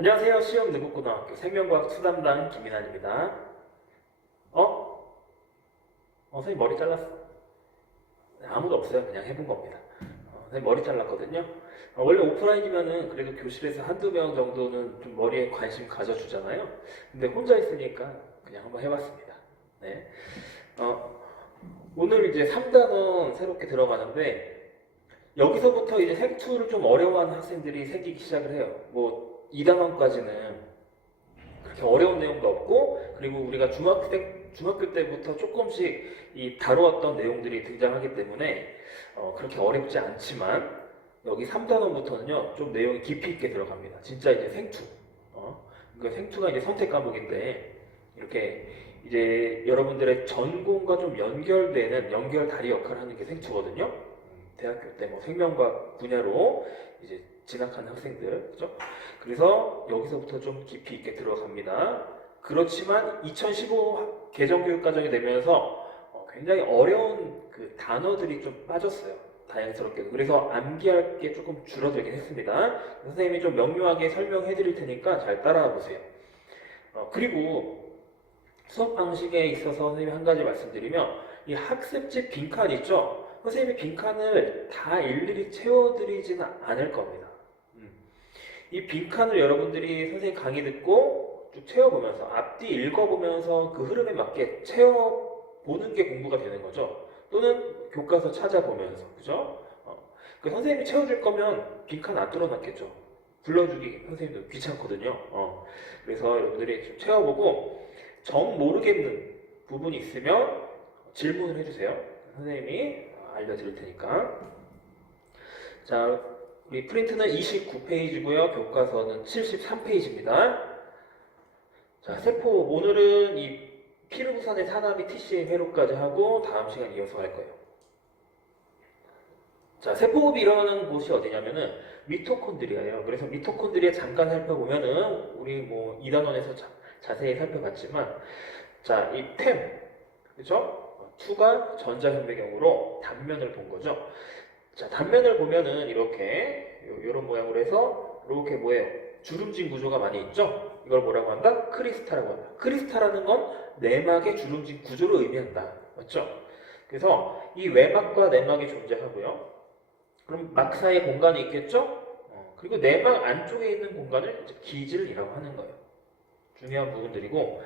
안녕하세요. 시험 능국고등학교 생명과학 수담당 김민환입니다. 선생님 머리 잘랐어. 네, 아무도 없어요. 그냥 해본 겁니다. 선생님 머리 잘랐거든요. 원래 오프라인이면은 그래도 교실에서 한두 명 정도는 좀 머리에 관심 가져주잖아요. 근데 혼자 있으니까 그냥 한번 해봤습니다. 네. 오늘 이제 3단원 새롭게 들어가는데 여기서부터 이제 생투를 좀 어려워하는 학생들이 생기기 시작을 해요. 뭐 2단원까지는 그렇게 어려운 내용도 없고, 그리고 우리가 중학교 때부터 조금씩 다루었던 내용들이 등장하기 때문에 그렇게 어렵지 않지만, 여기 3단원부터는요 좀 내용이 깊이 있게 들어갑니다. 진짜 이제 생투. 그러니까 생투가 이제 선택 과목인데, 이렇게 이제 여러분들의 전공과 좀 연결되는 연결다리 역할을 하는 게 생투거든요. 대학교 때 뭐 생명과학 분야로 이제 진학하는 학생들, 그죠? 그래서 여기서부터 좀 깊이 있게 들어갑니다. 그렇지만 2015 개정교육과정이 되면서 굉장히 어려운 그 단어들이 좀 빠졌어요. 다행스럽게도. 그래서 암기할 게 조금 줄어들긴 했습니다. 선생님이 좀 명료하게 설명해 드릴 테니까 잘 따라와 보세요. 그리고 수업 방식에 있어서 선생님이 한 가지 말씀드리면, 이 학습지 빈칸 있죠? 선생님이 빈칸을 다 일일이 채워드리지는 않을 겁니다. 이 빈칸을 여러분들이 선생님 강의 듣고 쭉 채워보면서, 앞뒤 읽어보면서 그 흐름에 맞게 채워보는 게 공부가 되는 거죠. 또는 교과서 찾아보면서, 그죠? 그 선생님이 채워줄 거면 빈칸 안 뚫어놨겠죠. 불러주기 선생님도 귀찮거든요. 그래서 여러분들이 좀 채워보고, 정 모르겠는 부분이 있으면 질문을 해주세요. 선생님이 알려드릴 테니까. 자, 우리 프린트는 29페이지고요. 교과서는 73페이지입니다. 자, 세포. 오늘은 이 피르부산의 산화비 TCA 회로까지 하고 다음 시간 이어서 할 거예요. 자, 세포흡이 일어나는 곳이 어디냐면은 미토콘드리아예요. 그래서 미토콘드리아 잠깐 살펴보면은 우리 뭐 2단원에서 자세히 살펴봤지만, 자, 이 템, 그죠? 2가 전자현배경으로 단면을 본 거죠. 자, 단면을 보면은 이렇게 이런 모양으로 해서 이렇게 뭐예요? 주름진 구조가 많이 있죠? 이걸 뭐라고 한다? 크리스타라고 한다. 크리스타라는 건 내막의 주름진 구조를 의미한다. 맞죠? 그래서 이 외막과 내막이 존재하고요. 그럼 막 사이에 공간이 있겠죠? 그리고 내막 안쪽에 있는 공간을 이제 기질이라고 하는 거예요. 중요한 부분들이고,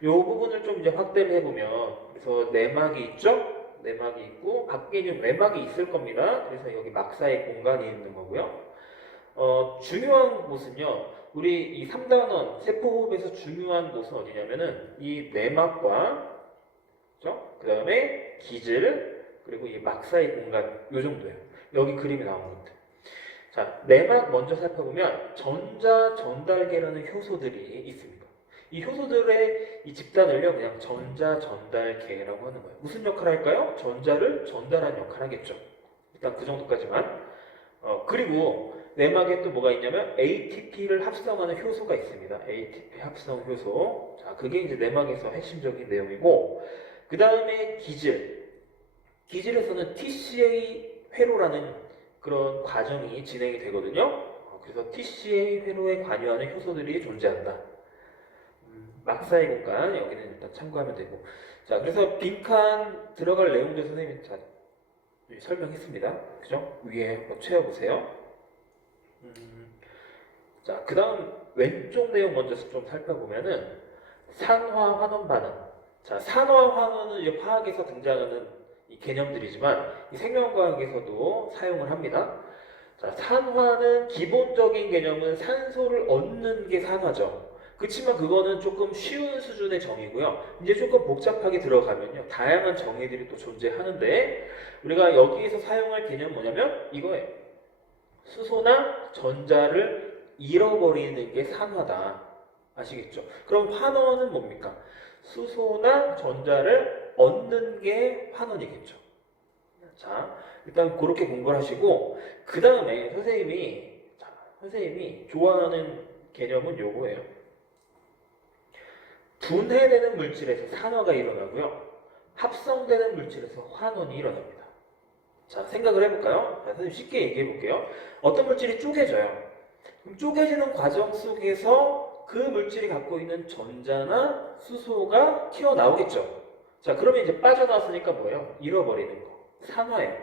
이 부분을 좀 이제 확대를 해보면, 그래서 내막이 있죠? 내막이 있고 밖에는 외막이 있을 겁니다. 그래서 여기 막 사이에 공간이 있는 거고요. 중요한 곳은요, 우리 이 3단원 세포호흡에서 중요한 곳은 어디냐면은 이 내막과, 그죠? 그 다음에 기질, 그리고 이 막 사이 공간, 요 정도예요. 여기 그림이 나온 것들. 자, 내막 먼저 살펴보면 전자 전달계라는 효소들이 있습니다. 이 효소들의 이 집단을요 그냥 전자 전달계라고 하는 거예요. 무슨 역할을 할까요? 전자를 전달하는 역할을 하겠죠. 일단 그 정도까지만. 그리고 내막에 또 뭐가 있냐면 ATP를 합성하는 효소가 있습니다. ATP 합성 효소. 자, 그게 이제 내막에서 핵심적인 내용이고, 그 다음에 기질. 기질에서는 TCA 회로라는 그런 과정이 진행이 되거든요. 그래서 TCA 회로에 관여하는 효소들이 존재한다. 막사의 공간, 여기는 일단 참고하면 되고. 자, 그래서 빈칸 들어갈 내용들 선생님이 다 설명했습니다. 그죠? 위에 한번 채워보세요. 자, 그 다음 왼쪽 내용 먼저 좀 살펴보면은 산화 환원 반응. 자, 산화 환원은 이제 화학에서 등장하는 이 개념들이지만 이 생명과학에서도 사용을 합니다. 자, 산화는 기본적인 개념은 산소를 얻는 게 산화죠. 그렇지만 그거는 조금 쉬운 수준의 정의고요. 이제 조금 복잡하게 들어가면요, 다양한 정의들이 또 존재하는데, 우리가 여기에서 사용할 개념은 뭐냐면 이거예요. 수소나 전자를 잃어버리는 게 산화다. 아시겠죠? 그럼 환원은 뭡니까? 수소나 전자를 얻는 게 환원이겠죠. 자, 일단 그렇게 공부를 하시고, 그 다음에 선생님이 좋아하는 개념은 요거예요. 분해되는 물질에서 산화가 일어나고요, 합성되는 물질에서 환원이 일어납니다. 자, 생각을 해볼까요? 자, 선생님 쉽게 얘기해 볼게요. 어떤 물질이 쪼개져요. 그럼 쪼개지는 과정 속에서 그 물질이 갖고 있는 전자나 수소가 튀어나오겠죠. 자, 그러면 이제 빠져나왔으니까 뭐예요? 잃어버리는 거. 산화예요.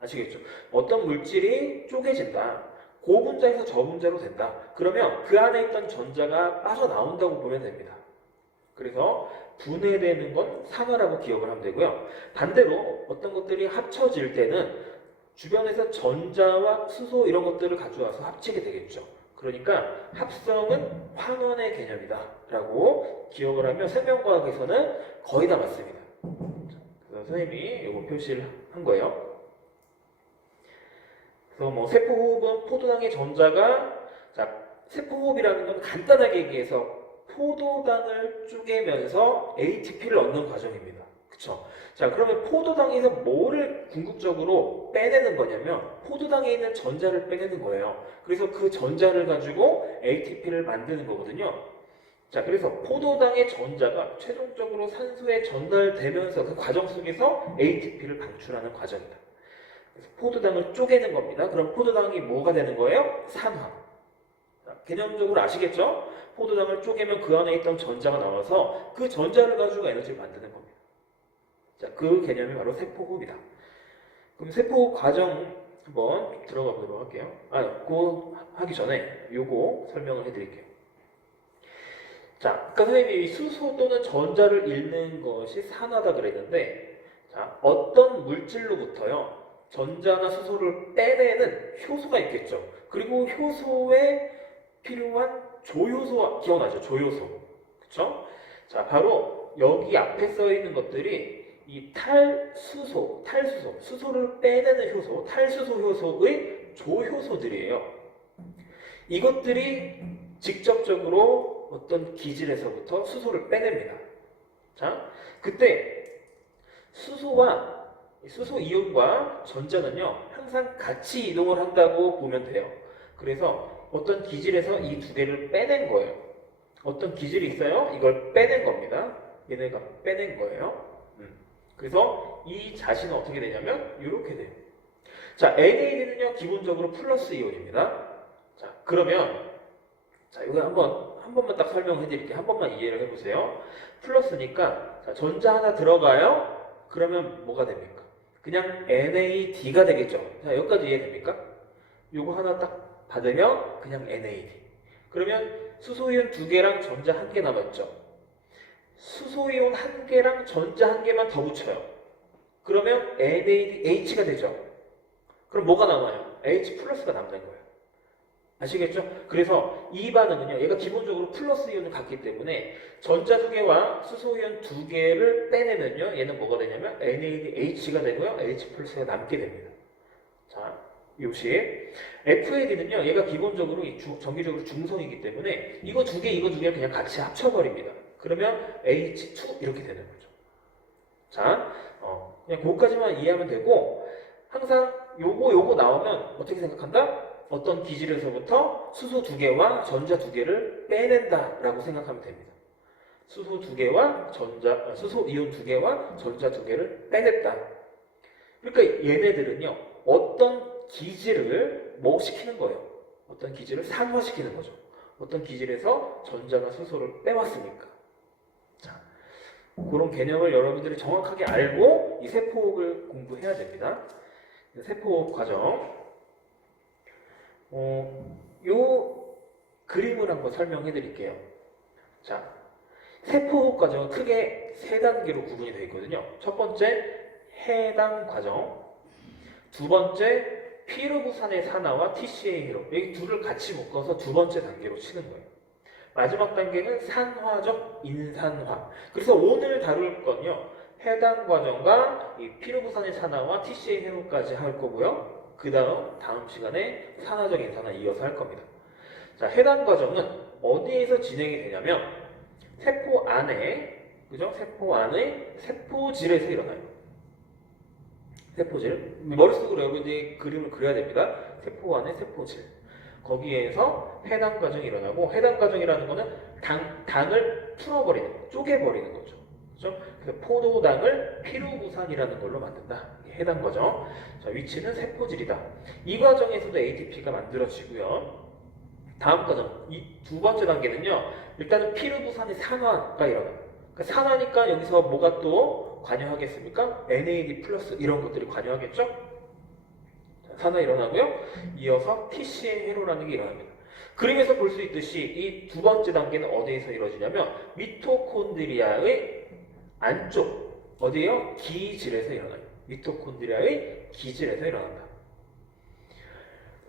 아시겠죠? 어떤 물질이 쪼개진다. 고분자에서 저분자로 된다. 그러면 그 안에 있던 전자가 빠져나온다고 보면 됩니다. 그래서 분해되는 건 산화라고 기억을 하면 되고요. 반대로 어떤 것들이 합쳐질 때는 주변에서 전자와 수소 이런 것들을 가져와서 합치게 되겠죠. 그러니까 합성은 환원의 개념이다 라고 기억을 하면 생명과학에서는 거의 다 맞습니다. 그래서 선생님이 이거 표시를 한 거예요. 그래서 뭐 세포호흡은 포도당의 전자가, 자, 세포호흡이라는 건 간단하게 얘기해서 포도당을 쪼개면서 ATP를 얻는 과정입니다. 그쵸? 자, 그러면 포도당에서 뭐를 궁극적으로 빼내는 거냐면 포도당에 있는 전자를 빼내는 거예요. 그래서 그 전자를 가지고 ATP를 만드는 거거든요. 자, 그래서 포도당의 전자가 최종적으로 산소에 전달되면서 그 과정 속에서 ATP를 방출하는 과정이다. 그래서 포도당을 쪼개는 겁니다. 그럼 포도당이 뭐가 되는 거예요? 산화. 자, 개념적으로 아시겠죠? 포도당을 쪼개면 그 안에 있던 전자가 나와서 그 전자를 가지고 에너지를 만드는 겁니다. 자, 그 개념이 바로 세포호흡이다. 그럼 세포호흡 과정 한번 들어가 보도록 할게요. 그거 하기 전에 요거 설명을 해드릴게요. 자, 아까 선생님이 수소 또는 전자를 잃는 것이 산화다 그랬는데, 자, 어떤 물질로부터요, 전자나 수소를 빼내는 효소가 있겠죠. 그리고 효소에 필요한 조효소, 기억나죠? 조효소. 그쵸? 자, 바로 여기 앞에 써 있는 것들이 이 탈수소, 수소를 빼내는 효소, 탈수소 효소의 조효소들이에요. 이것들이 직접적으로 어떤 기질에서부터 수소를 빼냅니다. 자, 그때 수소 이온과 전자는요, 항상 같이 이동을 한다고 보면 돼요. 그래서 어떤 기질에서 이 두 개를 빼낸 거예요. 어떤 기질이 있어요? 이걸 빼낸 겁니다. 얘네가 빼낸 거예요. 그래서 이 자신은 어떻게 되냐면 이렇게 돼요. 자, NAD는요 기본적으로 플러스 이온입니다. 자, 그러면 자, 이거 한 번만 딱 설명해 드릴게요. 한 번만 이해를 해보세요. 플러스니까 자, 전자 하나 들어가요. 그러면 뭐가 됩니까? 그냥 NAD가 되겠죠. 자, 여기까지 이해됩니까? 요거 하나 딱 받으면 그냥 NAD. 그러면 수소이온 2개랑 전자 1개 남았죠. 수소이온 1개랑 전자 1개만 더 붙여요. 그러면 NADH가 되죠. 그럼 뭐가 남아요? H 플러스가 남는 거예요. 아시겠죠? 그래서 이 반응은요, 얘가 기본적으로 플러스 이온을 갖기 때문에 전자 2개와 수소이온 2개를 빼내면요, 얘는 뭐가 되냐면 NADH가 되고요, H 플러스가 남게 됩니다. 자, 요시 FAD는요, 얘가 기본적으로 정기적으로 중성이기 때문에 이거 2개, 이거 2개를 그냥 같이 합쳐버립니다. 그러면 H2 이렇게 되는 거죠. 자, 그냥 그것까지만 이해하면 되고, 항상 요거 나오면 어떻게 생각한다? 어떤 기질에서부터 수소 2개와 전자 2개를 빼낸다 라고 생각하면 됩니다. 수소 2개와 수소 이온 2개와 전자 2개를 빼냈다. 그러니까 얘네들은요, 어떤 기질을 뭐 시키는 거예요? 어떤 기질을 산화시키는 거죠. 어떤 기질에서 전자나 수소를 빼왔으니까. 자, 그런 개념을 여러분들이 정확하게 알고 이 세포호흡을 공부해야 됩니다. 세포호흡 과정. 요 그림을 한번 설명해 드릴게요. 자, 세포호흡 과정은 크게 3단계로 구분이 되어 있거든요. 첫 번째, 해당 과정. 두 번째, 피루부산의 산화와 TCA 회로. 여기 둘을 같이 묶어서 두 번째 단계로 치는 거예요. 마지막 단계는 산화적 인산화. 그래서 오늘 다룰 건요, 해당 과정과 이 피루부산의 산화와 TCA 회로까지 할 거고요. 그 다음 시간에 산화적 인산화 이어서 할 겁니다. 자, 해당 과정은 어디에서 진행이 되냐면 세포 안에, 그죠? 세포 안에 세포질에서 일어나요. 세포질. 머릿속으로 여러분들이 그림을 그려야 됩니다. 세포 안에 세포질. 거기에서 해당 과정이 일어나고, 해당 과정이라는 거는 당을 풀어버리는, 쪼개버리는 거죠. 그죠? 그래서 포도당을 피루부산이라는 걸로 만든다. 해당 과정. 자, 위치는 세포질이다. 이 과정에서도 ATP가 만들어지고요. 다음 과정, 이 두 번째 단계는요. 일단은 피르부산의 산화가 일어나요. 그러니까 산화니까 여기서 뭐가 또 관여하겠습니까? NAD 플러스 이런 것들이 관여하겠죠? 산화 일어나고요. 이어서 TCA 회로라는 게 일어납니다. 그림에서 볼 수 있듯이 이 두 번째 단계는 어디에서 이루어지냐면 미토콘드리아의 안쪽 어디에요? 기질에서 일어나요. 미토콘드리아의 기질에서 일어난다.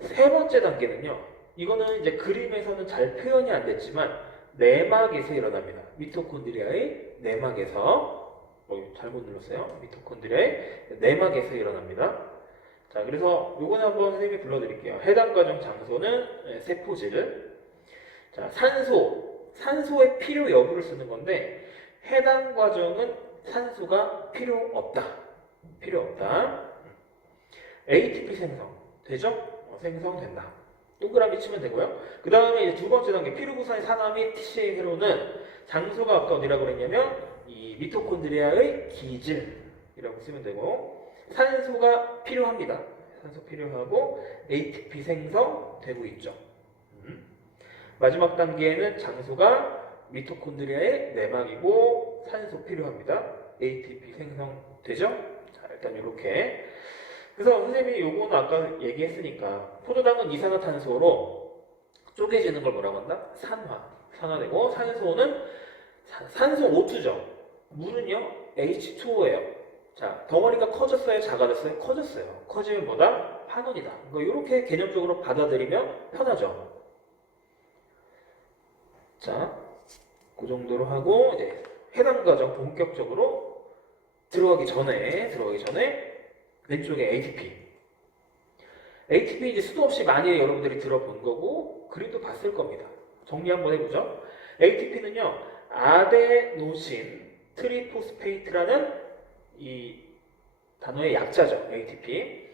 세 번째 단계는요. 이거는 이제 그림에서는 잘 표현이 안 됐지만 내막에서 일어납니다. 미토콘드리아의 내막에서 잘못 눌렀어요. 미토콘드리아의 내막에서 일어납니다. 자, 그래서 요거는 한번 선생님이 불러드릴게요. 해당 과정 장소는 세포질. 자, 산소의 필요 여부를 쓰는 건데 해당 과정은 산소가 필요 없다. ATP 생성 되죠? 생성된다. 동그라미 치면 되고요. 그 다음에 이제 두 번째 단계 피르부산의 산화 및 TCA 회로는 장소가 아까 어디라고 그랬냐면 이 미토콘드리아의 기질이라고 쓰면 되고 산소가 필요합니다. 산소 필요하고 ATP 생성되고 있죠. 마지막 단계에는 장소가 미토콘드리아의 내막이고 산소 필요합니다. ATP 생성되죠? 자, 일단 이렇게. 그래서 선생님이 요거는 아까 얘기했으니까 포도당은 이산화탄소로 쪼개지는 걸 뭐라고 한다? 산화되고 산소는 산소 O2죠. 물은요 H2O예요. 자, 덩어리가 커졌어요? 작아졌어요? 커졌어요. 커지면 뭐다? 환원이다. 이렇게 개념적으로 받아들이면 편하죠. 자, 그 정도로 하고 이제 해당 과정 본격적으로 들어가기 전에 왼쪽에 ATP 이제 수도 없이 많이 여러분들이 들어본 거고 그림도 봤을 겁니다. 정리 한번 해보죠. ATP는요 아데노신 트리포스페이트라는 이 단어의 약자죠. ATP.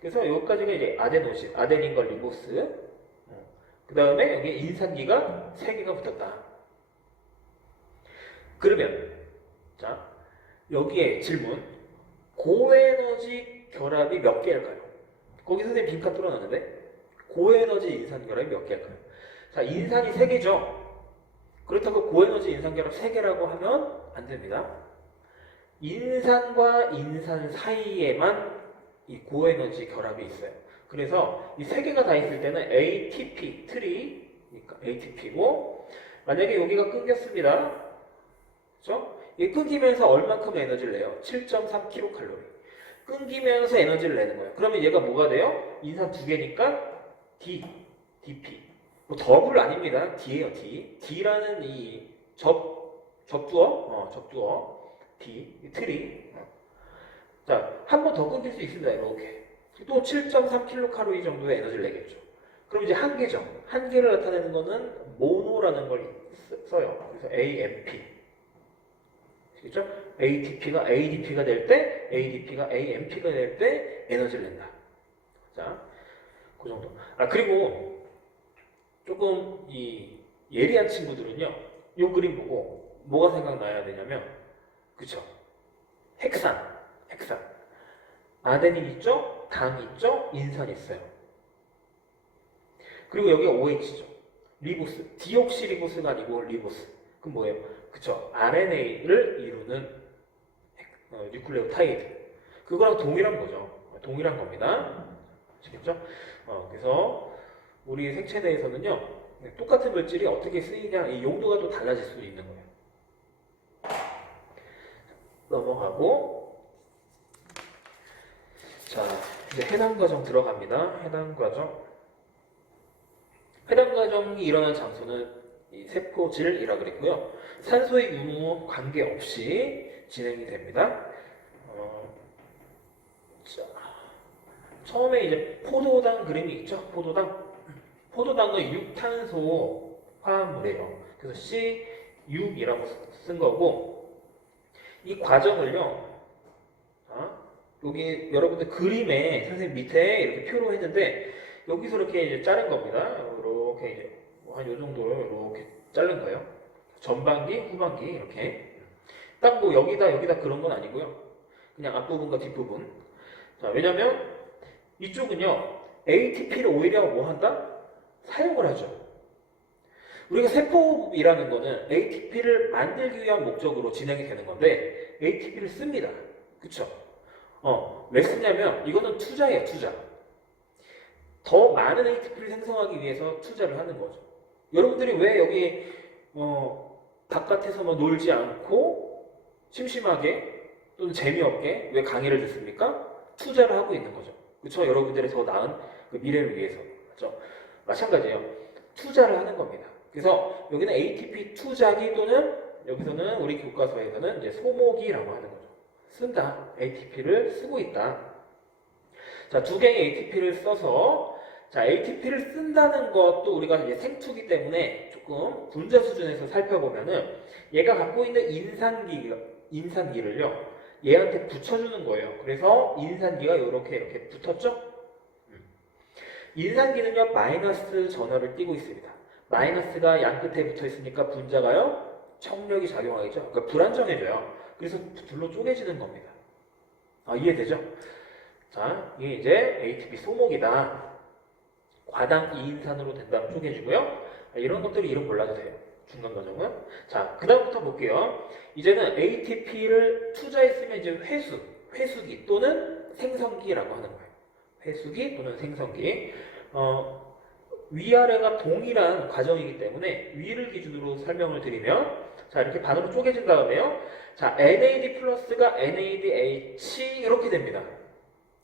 그래서 여기까지가 이제 아데노신, 아데닌과 리보스. 그 다음에 여기에 인산기가 3개가 붙었다. 그러면 자 여기에 질문. 고에너지 결합이 몇 개일까요? 거기 선생님 빈칸 뚫어놨는데 고에너지 인산 결합이 몇 개일까요? 자, 인산이 3개죠. 그렇다고 고에너지 인산 결합 3개라고 하면 안 됩니다. 인산과 인산 사이에만 이 고에너지 결합이 있어요. 그래서 이 3개가 다 있을 때는 ATP, 트리, 그러니까 ATP고 만약에 여기가 끊겼습니다. 그렇죠? 이 끊기면서 얼만큼 에너지를 내요? 7.3kcal. 끊기면서 에너지를 내는 거예요. 그러면 얘가 뭐가 돼요? 인산 2개니까 DP. 뭐 더블 아닙니다. D예요, D. D라는 이 접두어, D, 트리. 자, 한 번 더 끊길 수 있습니다. 이렇게. 또 7.3kcal 정도의 에너지를 내겠죠. 그럼 이제 한계죠. 한계를 나타내는 거는 모노라는 걸 써요. 그래서 AMP. 그렇죠? ATP가 ADP가 될 때, ADP가 AMP가 될 때 에너지를 낸다. 자, 그 정도. 아, 그리고 조금 이 예리한 친구들은요, 이 그림 보고 뭐가 생각나야 되냐면, 그쵸? 핵산. 아데닌 있죠? 당 있죠? 인산 있어요. 그리고 여기 OH죠. 리보스. 디옥시리보스가 아니고 리보스. 그럼 뭐예요? 그쵸? RNA를 이루는 뉴클레오타이드. 그거랑 동일한 거죠. 동일한 겁니다. 아시겠죠? 그래서 우리 생체 내에서는요, 똑같은 물질이 어떻게 쓰이냐, 이 용도가 또 달라질 수도 있는 거예요. 넘어가고, 자, 이제 해당 과정 들어갑니다. 해당 과정이 일어난 장소는 이 세포질이라 그랬고요. 산소의 유무 관계없이 진행이 됩니다. 자, 처음에 이제 포도당 그림이 있죠? 포도당은 육탄소 화합물이에요. 그래서 C6이라고 쓴 거고, 이 과정을요, 여기 여러분들 그림에 선생님 밑에 이렇게 표로 했는데, 여기서 이렇게 이제 자른 겁니다. 이렇게 이제 한 요 정도로 이렇게 자른 거예요. 전반기, 후반기 이렇게. 딱 뭐 여기다 그런 건 아니고요. 그냥 앞부분과 뒷부분. 자, 왜냐면 이쪽은요 ATP를 오히려 뭐 한다? 사용을 하죠. 우리가 세포이라는 거는 ATP를 만들기 위한 목적으로 진행이 되는 건데 ATP를 씁니다. 그쵸? 왜 쓰냐면 이거는 투자예요, 투자. 더 많은 ATP를 생성하기 위해서 투자를 하는 거죠. 여러분들이 왜 여기 바깥에서 뭐 놀지 않고 심심하게 또는 재미없게 왜 강의를 듣습니까? 투자를 하고 있는 거죠. 그렇죠? 여러분들의 더 나은 그 미래를 위해서. 그렇죠? 마찬가지예요. 투자를 하는 겁니다. 그래서 여기는 ATP 투자기 또는 여기서는 우리 교과서에서는 이제 소모기라고 하는 거죠. 쓴다. ATP를 쓰고 있다. 자, 두 개의 ATP를 써서 자, ATP를 쓴다는 것도 우리가 이제 생투기 때문에 조금 분자 수준에서 살펴보면은 얘가 갖고 있는 인산기를요. 얘한테 붙여주는 거예요. 그래서 인산기가 이렇게 붙었죠? 인산기는요, 마이너스 전하를 띠고 있습니다. 마이너스가 양 끝에 붙어 있으니까 분자가요, trọng力이 작용하겠죠? 그러니까 불안정해져요. 그래서 둘로 쪼개지는 겁니다. 이해되죠? 자, 이게 이제 ATP 소목이다. 과당 2인산으로 된다면 쪼개지고요. 이런 것들이 이름 몰라도 돼요. 중간 과정은. 자, 그 다음부터 볼게요. 이제는 ATP를 투자했으면 이제 회수기 또는 생성기라고 하는 거예요. 회수기 또는 생성기. 위아래가 동일한 과정이기 때문에 위를 기준으로 설명을 드리면 자, 이렇게 반으로 쪼개진 다음에요. 자, NAD 플러스가 NADH 이렇게 됩니다.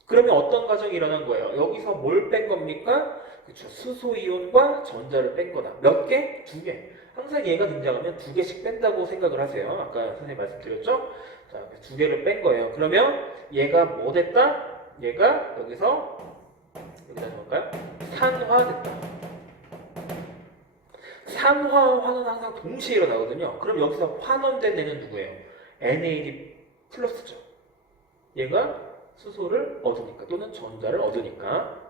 그러면 어떤 과정이 일어난 거예요? 여기서 뭘 뺀 겁니까? 그렇죠. 수소이온과 전자를 뺀 거다. 몇 개? 2개. 항상 얘가 등장하면 2개씩 뺀다고 생각을 하세요. 아까 선생님 말씀드렸죠? 자, 2개를 뺀 거예요. 그러면 얘가 뭐 됐다? 얘가 여기다 적을까요? 산화됐다. 산화화는 항상 동시에 일어나거든요. 그럼 여기서 환원된 애는 누구예요? NAD 플러스죠. 얘가 수소를 얻으니까 또는 전자를 얻으니까.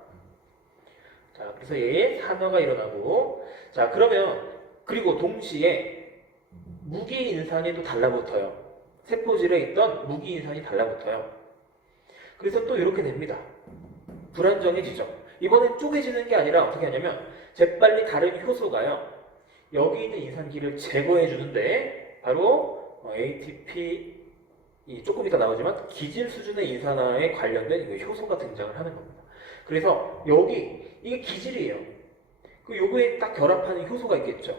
자, 그래서 얘의 산화가 일어나고 자, 그러면 그리고 동시에 무기인산이 또 달라붙어요. 세포질에 있던 무기인산이 달라붙어요. 그래서 또 이렇게 됩니다. 불안정해지죠. 이번엔 쪼개지는 게 아니라 어떻게 하냐면 재빨리 다른 효소가요. 여기 있는 인산기를 제거해 주는데 바로 ATP 조금 이따 나오지만 기질 수준의 인산화에 관련된 효소가 등장을 하는 겁니다. 그래서 여기 이게 기질이에요. 그 요거에 딱 결합하는 효소가 있겠죠.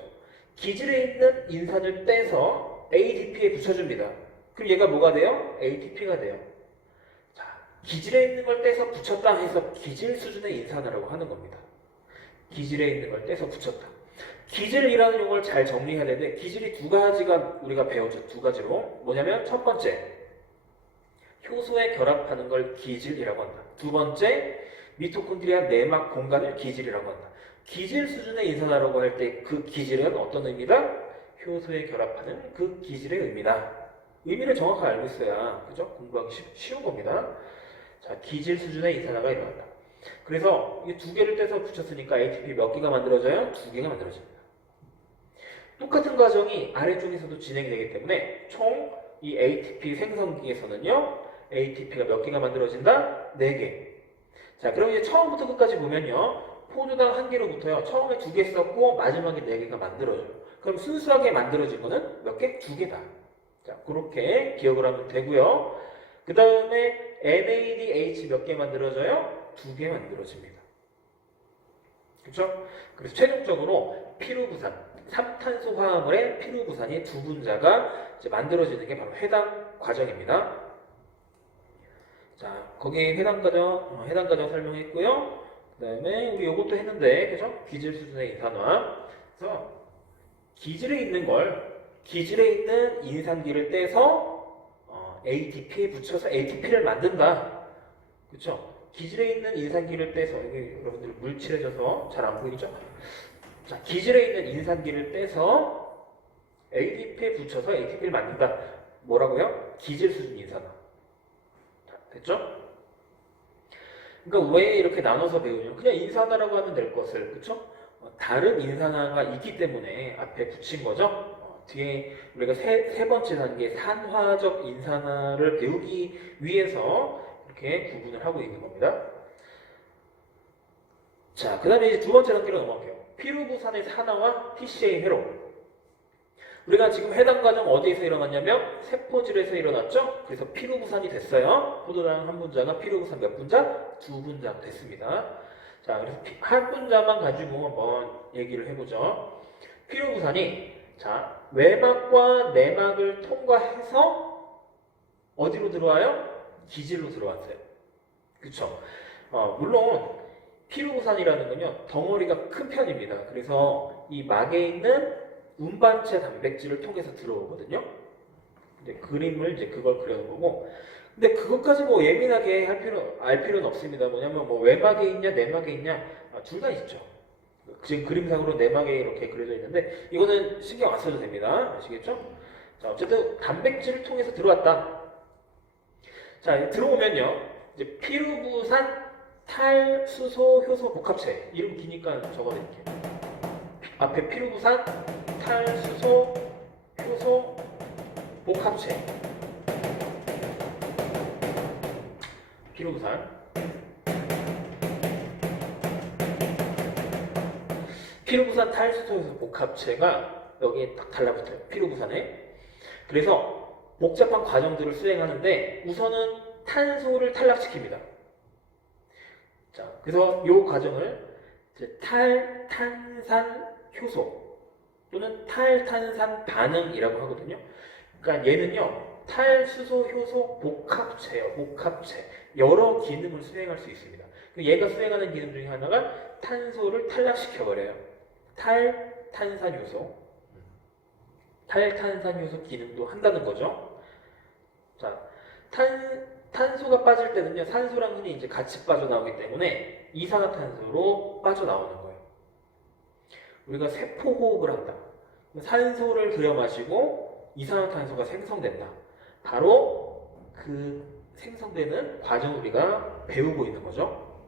기질에 있는 인산을 떼서 ADP에 붙여줍니다. 그럼 얘가 뭐가 돼요? ATP가 돼요. 자, 기질에 있는 걸 떼서 붙였다 해서 기질 수준의 인산화라고 하는 겁니다. 기질에 있는 걸 떼서 붙였다. 기질이라는 용어를 잘 정리해야 되는데 기질이 두 가지가 우리가 배웠죠. 두 가지로. 뭐냐면 첫 번째, 효소에 결합하는 걸 기질이라고 한다. 두 번째, 미토콘드리아 내막 공간을 기질이라고 한다. 기질 수준의 인산화라고 할 때 그 기질은 어떤 의미다? 효소에 결합하는 그 기질의 의미다. 의미를 정확하게 알고 있어야 그죠? 공부하기 쉬운 겁니다. 자, 기질 수준의 인산화가 일어난다. 그래서 이 2개를 떼서 붙였으니까 ATP 몇 개가 만들어져요? 2개가 만들어집니다. 똑같은 과정이 아래쪽에서도 진행이 되기 때문에 총 이 ATP 생성기에서는요, ATP가 몇 개가 만들어진다? 4개. 자, 그럼 이제 처음부터 끝까지 보면요, 포도당 1개로부터요, 처음에 2개 썼고 마지막에 4개가 만들어져요. 그럼 순수하게 만들어진 거는 몇 개? 2개다. 자, 그렇게 기억을 하면 되고요. 그 다음에 NADH 몇 개 만들어져요? 2개 만들어집니다. 그렇죠? 그래서 최종적으로 피루부산, 3탄소 화합물의 피루부산이 두 분자가 이제 만들어지는 게 바로 해당 과정입니다. 자, 거기에 해당 과정 설명했고요. 그 다음에 우리 요것도 했는데, 그죠? 기질 수준의 인산화. 그래서 기질에 있는 인산기를 떼서 ATP에 붙여서 ATP를 만든다. 그렇죠? 기질에 있는 인산기를 떼서 여기 여러분들 물칠해져서 잘 안 보이죠? 자, 기질에 있는 인산기를 떼서 ADP에 붙여서 ATP를 만든다. 뭐라고요? 기질 수준 인산화. 자, 됐죠? 그러니까 왜 이렇게 나눠서 배우냐? 그냥 인산화라고 하면 될 것을, 그렇죠? 다른 인산화가 있기 때문에 앞에 붙인 거죠. 뒤에 우리가 세 번째 단계 산화적 인산화를 배우기 위해서 이렇게 구분을 하고 있는 겁니다. 자, 그 다음에 이제 두 번째 단계로 넘어갈게요. 피루부산의 산화와 TCA 회로. 우리가 지금 해당 과정 어디에서 일어났냐면 세포질에서 일어났죠? 그래서 피루부산이 됐어요. 포도당 한 분자가 피루부산 몇 분자? 두 분자 됐습니다. 자, 그래서 한 분자만 가지고 한번 얘기를 해보죠. 피루부산이 자 외막과 내막을 통과해서 어디로 들어와요? 기질로 들어왔어요. 그쵸? 물론 피루부산이라는 건요 덩어리가 큰 편입니다. 그래서 이 막에 있는 운반체 단백질을 통해서 들어오거든요. 근데 그림을 이제 그걸 그려는 거고, 근데 그것까지 뭐 예민하게 알 필요는 없습니다. 뭐냐면 뭐 외막에 있냐 내막에 있냐 둘 다 있죠. 지금 그림상으로 내막에 이렇게 그려져 있는데 이거는 신경 안 써도 됩니다. 아시겠죠? 자, 어쨌든 단백질을 통해서 들어왔다. 자, 들어오면요 이제 피루부산 탈수소 효소 복합체, 이름 기니까 적어드릴게요. 앞에 피루부산 탈수소 효소 복합체, 피루부산 탈수소 효소 복합체가 여기에 딱 달라붙어요. 피루부산에. 그래서 복잡한 과정들을 수행하는데 우선은 탄소를 탈락시킵니다. 자, 그래서 이 과정을 이제 탈탄산 효소 또는 탈탄산 반응이라고 하거든요. 그러니까 얘는요 탈수소 효소 복합체예요. 복합체. 여러 기능을 수행할 수 있습니다. 얘가 수행하는 기능 중에 하나가 탄소를 탈락시켜버려요. 탈탄산 효소. 탈탄산 효소 기능도 한다는 거죠. 자, 탄소가 빠질 때는요 산소랑 흔히 이제 같이 빠져나오기 때문에 이산화탄소로 빠져나오는 거예요. 우리가 세포호흡을 한다. 산소를 들여 마시고 이산화탄소가 생성된다. 바로 그 생성되는 과정을 우리가 배우고 있는 거죠.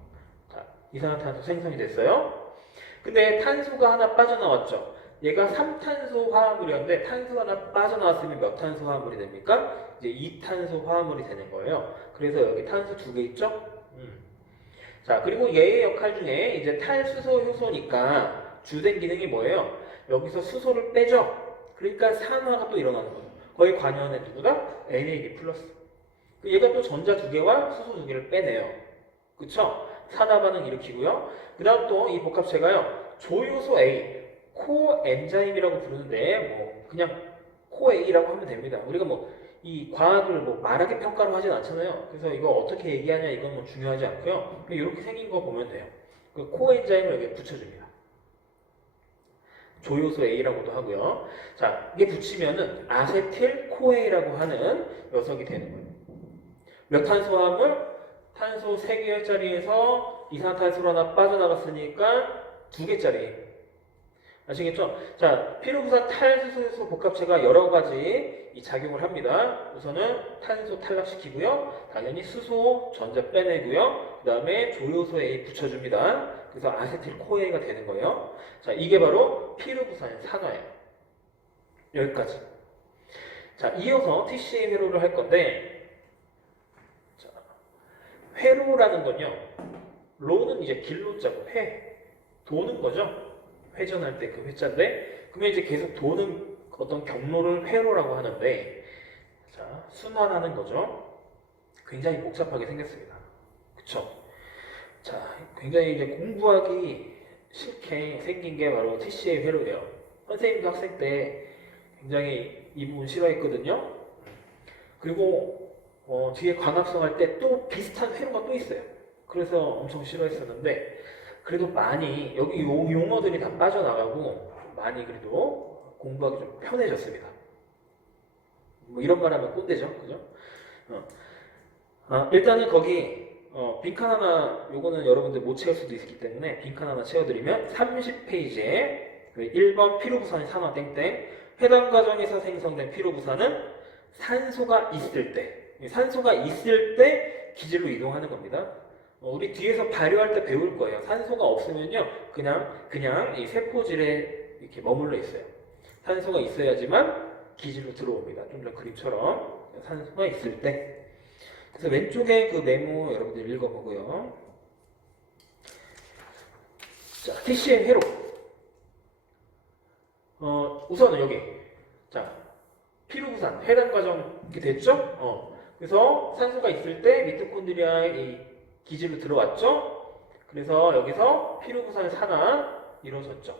자, 이산화탄소 생성이 됐어요. 근데 탄소가 하나 빠져나왔죠. 얘가 3탄소 화합물이었는데 탄소 하나 빠져나왔으면 몇 탄소 화합물이 됩니까? 이제 2탄소 화합물이 되는 거예요. 그래서 여기 탄소 2개 있죠? 자, 그리고 얘의 역할 중에 이제 탈수소 효소니까 주된 기능이 뭐예요? 여기서 수소를 빼죠? 그러니까 산화가 또 일어나는 거예요. 거의 관여하는 누구다? NAD+. 얘가 또 전자 2개와 수소 2개를 빼내요. 그쵸? 산화 반응 일으키고요. 그 다음 또 이 복합체가요. 조효소 A, 코엔자임이라고 부르는데 뭐 그냥 코A라고 하면 됩니다. 우리가 뭐 이 과학을 뭐 말하게 평가를 하진 않잖아요. 그래서 이거 어떻게 얘기하냐 이건 뭐 중요하지 않고요. 이렇게 생긴 거 보면 돼요. 그 코엔자임을 여기 붙여줍니다. 조효소 A라고도 하고요. 자, 이게 붙이면은 아세틸 코에이라고 하는 녀석이 되는 거예요. 몇 탄소 화합물? 탄소 3개짜리에서 이산화탄소로 하나 빠져나갔으니까 2개짜리. 아시겠죠? 자, 피루부산 탈수소 복합체가 여러 가지 이 작용을 합니다. 우선은 탄소 탈락시키고요. 당연히 수소 전자 빼내고요. 그 다음에 조효소 A 붙여줍니다. 그래서 아세틸 코에이가 되는 거예요. 자, 이게 바로 피루부산의 산화예요. 여기까지. 자, 이어서 TCA 회로를 할 건데, 자, 회로라는 건요, 로는 이제 길로자고 도는 거죠. 회전할 때 그 회자인데, 그러면 이제 계속 도는 어떤 경로를 회로라고 하는데, 자, 순환하는 거죠. 굉장히 복잡하게 생겼습니다. 그쵸? 자, 굉장히 이제 공부하기 싫게 생긴 게 바로 TCA 회로예요. 선생님도 학생 때 굉장히 이 부분 싫어했거든요. 그리고 뒤에 광합성 할 때 또 비슷한 회로가 또 있어요. 그래서 엄청 싫어했었는데 그래도 많이 여기 용어들이 다 빠져나가고 많이 그래도 공부하기 좀 편해졌습니다. 뭐 이런 말 하면 꼰대죠, 그죠? 일단은 거기 빈칸 하나, 요거는 여러분들 못 채울 수도 있기 때문에 빈칸 하나 채워드리면 30페이지에 1번 피루부산의 산화 땡땡, 해당 과정에서 생성된 피루부산은 산소가 있을 때 기질로 이동하는 겁니다. 우리 뒤에서 발효할 때 배울 거예요. 산소가 없으면요 그냥 이 세포질에 이렇게 머물러 있어요. 산소가 있어야지만 기질로 들어옵니다. 좀 전 그림처럼 산소가 있을 때. 그래서 왼쪽에 그 메모 여러분들 읽어보고요. 자, TCA 회로. 우선은 여기 자 피루부산 해당 과정 이렇게 됐죠? 그래서 산소가 있을 때 미토콘드리아의 이 기질로 들어왔죠? 그래서 여기서 피루부산 산화 이루어졌죠.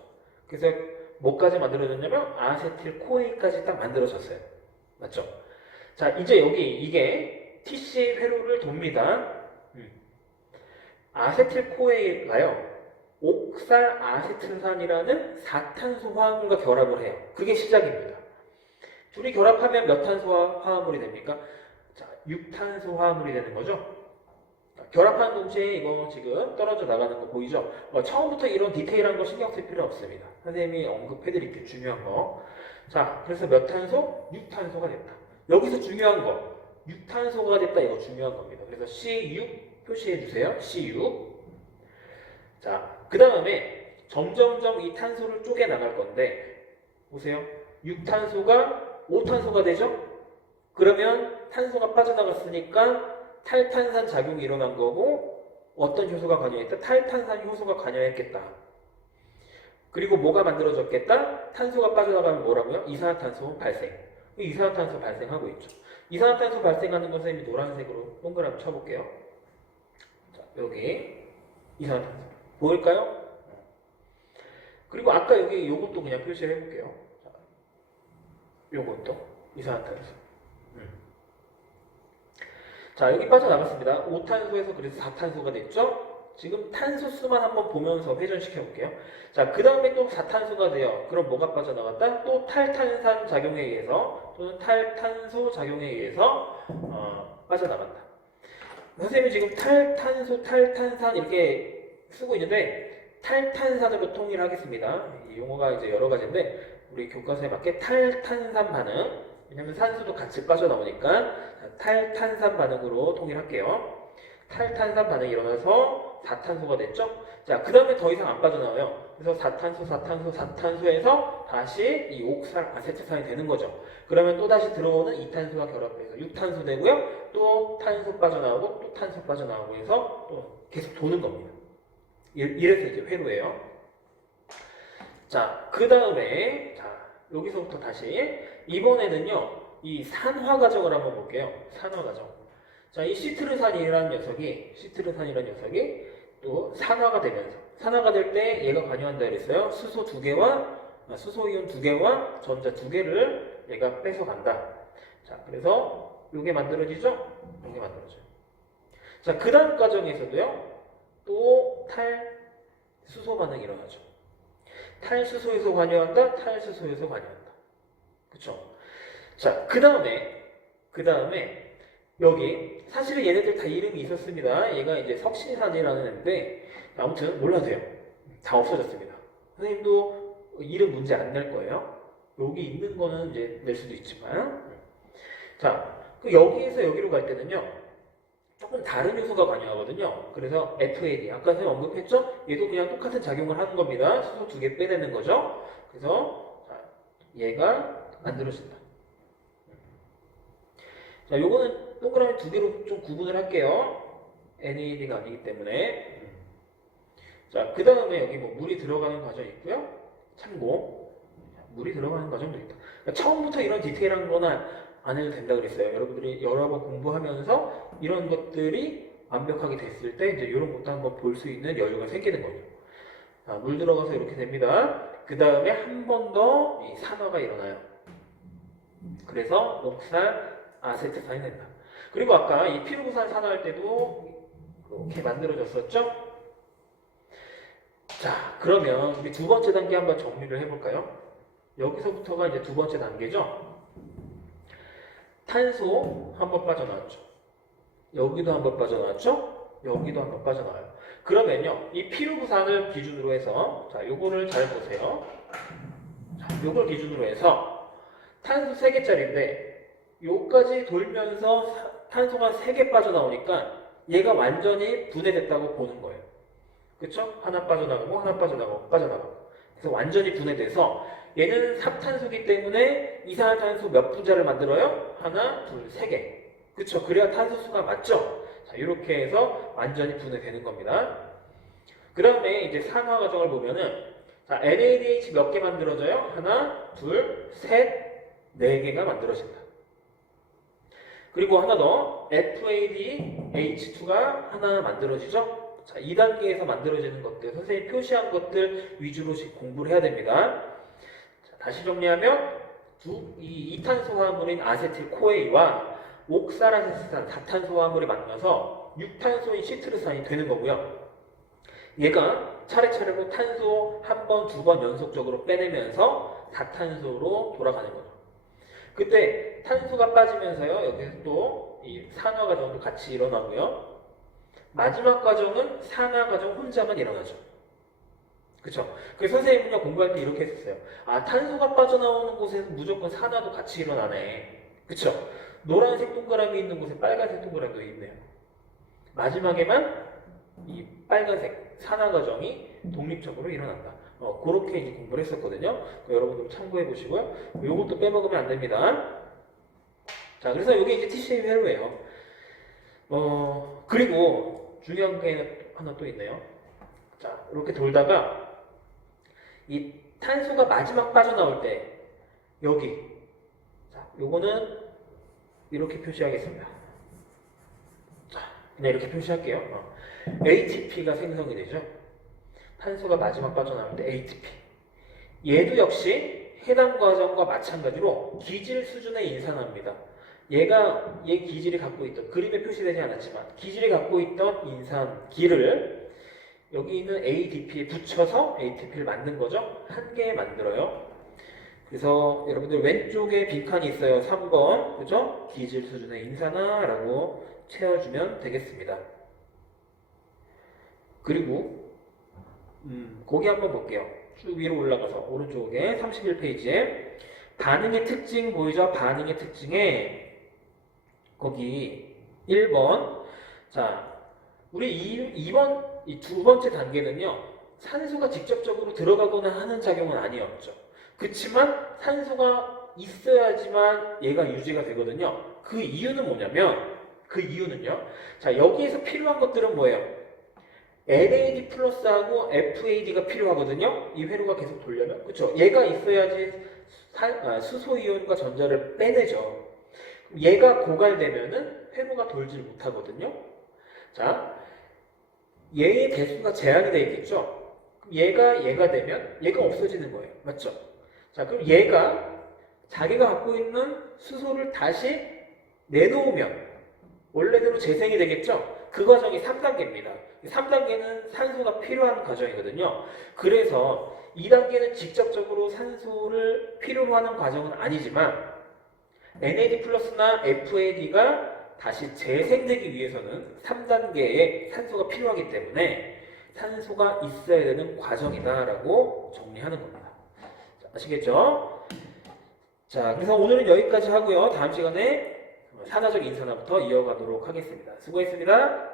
그래서 뭐까지 만들어졌냐면 아세틸코에까지 딱 만들어졌어요. 맞죠? 자, 이제 여기 이게 TC 회로를 돕니다. 아세틸코에가요. 옥살 아세트산이라는 4탄소 화합물과 결합을 해요. 그게 시작입니다. 둘이 결합하면 몇 탄소 화합물이 됩니까? 자, 6탄소 화합물이 되는 거죠. 결합하는 동시에 이거 지금 떨어져 나가는 거 보이죠? 처음부터 이런 디테일한 거 신경 쓸 필요 없습니다. 선생님이 언급해드릴게요. 중요한 거. 자, 그래서 몇 탄소? 6탄소가 됐다. 여기서 중요한 거. 6탄소가 됐다. 이거 중요한 겁니다. 그래서 C6 표시해 주세요. C6. 자, 그 다음에 점점점 이 탄소를 쪼개 나갈 건데 보세요. 6탄소가 5탄소가 되죠? 그러면 탄소가 빠져나갔으니까 탈탄산 작용이 일어난 거고 어떤 효소가 관여했다? 탈탄산 효소가 관여했겠다. 그리고 뭐가 만들어졌겠다? 탄소가 빠져나가면 뭐라고요? 이산화탄소 발생. 이산화탄소 발생하고 있죠. 이산화탄소 발생하는 것을 선생님이 노란색으로 동그라미 쳐볼게요. 자, 여기 이산화탄소 보일까요? 그리고 아까 여기 요것도 그냥 표시를 해볼게요. 자, 요것도 이산화탄소. 자, 여기 빠져나갔습니다. 5탄소에서 그래서 4탄소가 됐죠? 지금 탄소 수만 한번 보면서 회전시켜 볼게요. 자, 그 다음에 또 4탄소가 돼요. 그럼 뭐가 빠져나갔다? 또 탈탄산 작용에 의해서 또는 탈탄소 작용에 의해서 빠져나간다. 선생님이 지금 탈탄소, 탈탄산 이렇게 쓰고 있는데 탈탄산으로 통일하겠습니다. 이 용어가 이제 여러 가지인데 우리 교과서에 맞게 탈탄산 반응, 왜냐면 산소도 같이 빠져나오니까 탈탄산 반응으로 통일할게요. 탈탄산 반응이 일어나서 4탄소가 됐죠? 자, 그 다음에 더 이상 안 빠져나와요. 그래서 4탄소, 4탄소, 4탄소에서 다시 이 옥살 아세트산이 되는 거죠. 그러면 또 다시 들어오는 2탄소와 결합해서 6탄소 되고요. 또 탄소 빠져나오고 또 탄소 빠져나오고 해서 또 계속 도는 겁니다. 이래서 이제 회로예요. 자, 그 다음에 자 여기서부터 다시 이번에는요. 이 산화 과정을 한번 볼게요. 산화 과정. 자, 이 시트르산이라는 녀석이 또 산화가 되면서 산화가 될 때 얘가 관여한다 그랬어요. 수소 2개와 수소이온 2개와 전자 2개를 얘가 뺏어간다. 자, 그래서 요게 만들어지죠? 요게 만들어져요. 자, 그 다음 과정에서도요. 또 탈수소 반응이 일어나죠. 탈수소에서 관여한다. 탈수소에서 관여한다. 그쵸? 자, 그 다음에 여기 사실은 얘네들 다 이름이 있었습니다. 얘가 이제 석신산이라는 애인데 아무튼 몰라도 돼요. 다 없어졌습니다. 선생님도 이름 문제 안 낼 거예요. 여기 있는 거는 이제 낼 수도 있지만 자, 여기에서 여기로 갈 때는요. 조금 다른 요소가 관여하거든요. 그래서 FAD 아까 선생님 언급했죠? 얘도 그냥 똑같은 작용을 하는 겁니다. 수소 2개 빼내는 거죠. 그래서 자, 얘가 만들어진다. 자, 요거는 동그라미 2개로 좀 구분을 할게요. NAD가 아니기 때문에. 자, 그 다음에 여기 뭐 물이 들어가는 과정이 있고요. 참고, 물이 들어가는 과정도 있다. 그러니까 처음부터 이런 디테일한 거는 안 해도 된다 그랬어요. 여러분들이 여러 번 공부하면서 이런 것들이 완벽하게 됐을 때 이제 이런 것도 한번 볼 수 있는 여유가 생기는 거죠. 자, 물 들어가서 이렇게 됩니다. 그 다음에 한 번 더 이 산화가 일어나요. 그래서 옥살 아세트산이 된다. 그리고 아까 이 피루부산 산화할 때도 이렇게 만들어졌었죠? 자, 그러면 우리 두 번째 단계 한번 정리를 해볼까요? 여기서부터가 이제 두 번째 단계죠? 탄소 한번 빠져나왔죠? 여기도 한번 빠져나왔죠? 여기도 한번 빠져나와요. 그러면요, 이 피루부산을 기준으로 해서, 자, 요거를 잘 보세요. 자, 요걸 기준으로 해서 탄소 3개짜리인데, 요까지 돌면서 탄소가 3개 빠져나오니까 얘가 완전히 분해됐다고 보는 거예요. 그쵸? 하나 빠져나가고 하나 빠져나가고 빠져나가고. 그래서 완전히 분해돼서 얘는 삽탄소기 때문에 이산화탄소 몇 분자를 만들어요? 하나, 둘, 3개. 그쵸? 그래야 탄소수가 맞죠? 자, 이렇게 해서 완전히 분해되는 겁니다. 그 다음에 이제 산화 과정을 보면은 자, NADH 몇 개 만들어져요? 하나, 둘, 셋, 네 개가 만들어진다. 그리고 하나 더, FADH2가 하나 만들어지죠? 자, 2단계에서 만들어지는 것들, 선생님이 표시한 것들 위주로 공부를 해야 됩니다. 자, 다시 정리하면, 이 이탄소 화합물인 아세틸코에이와 옥살아세스탄, 다탄소 화합물이 만나서 6탄소인 시트르산이 되는 거고요. 얘가 차례차례로 탄소 한 번, 두 번 연속적으로 빼내면서 다탄소로 돌아가는 거죠. 그때 탄소가 빠지면서요, 여기서 또 이 산화 과정도 같이 일어나고요. 마지막 과정은 산화 과정 혼자만 일어나죠. 그쵸? 그래서 선생님은요, 공부할 때 이렇게 했었어요. 아, 탄소가 빠져나오는 곳에는 무조건 산화도 같이 일어나네. 그쵸? 노란색 동그라미 있는 곳에 빨간색 동그라미도 있네요. 마지막에만 이 빨간색 산화 과정이 독립적으로 일어난다. 그렇게 이제 공부를 했었거든요. 여러분들 참고해 보시고요. 요것도 빼먹으면 안 됩니다. 자, 그래서 여기 이제 TCA 회로예요. 그리고 중요한 게 하나 또 있네요. 자, 이렇게 돌다가 이 탄소가 마지막 빠져나올 때 여기, 자, 요거는 이렇게 표시하겠습니다. 자, 그냥 이렇게 표시할게요. ATP가 생성이 되죠. 탄소가 마지막 빠져나올 때 ATP. 얘도 역시 해당 과정과 마찬가지로 기질 수준의 인산화입니다. 얘 기질이 갖고 있던, 그림에 표시되지 않았지만 기질이 갖고 있던 인산기를 여기 있는 ADP에 붙여서 ATP를 만든 거죠. 한 개 만들어요. 그래서 여러분들 왼쪽에 빈칸이 있어요. 3번, 그죠? 기질 수준의 인산화라고 채워주면 되겠습니다. 그리고 거기 한번 볼게요. 쭉 위로 올라가서 오른쪽에 31페이지에 반응의 특징 보이죠? 반응의 특징에 거기 1번. 자, 우리 2번 이 두 번째 단계는요, 산소가 직접적으로 들어가거나 하는 작용은 아니었죠. 그치만 산소가 있어야지만 얘가 유지가 되거든요. 그 이유는 뭐냐면, 그 이유는요, 자, 여기에서 필요한 것들은 뭐예요? NAD 플러스하고 FAD가 필요하거든요. 이 회로가 계속 돌려면, 그쵸? 얘가 있어야지 수소이온과 전자를 빼내죠. 얘가 고갈되면은 회로가 돌질 못하거든요. 자, 얘의 대수가 제한이 되어 있겠죠. 얘가 되면 얘가 없어지는 거예요. 맞죠? 자, 그럼 얘가 자기가 갖고 있는 수소를 다시 내놓으면 원래대로 재생이 되겠죠. 그 과정이 3단계입니다. 3단계는 산소가 필요한 과정이거든요. 그래서 2단계는 직접적으로 산소를 필요로 하는 과정은 아니지만 NAD 플러스나 FAD가 다시 재생되기 위해서는 3단계의 산소가 필요하기 때문에 산소가 있어야 되는 과정이다라고 정리하는 겁니다. 자, 아시겠죠? 자, 그래서 오늘은 여기까지 하고요. 다음 시간에 산화적 인산화부터 이어가도록 하겠습니다. 수고했습니다.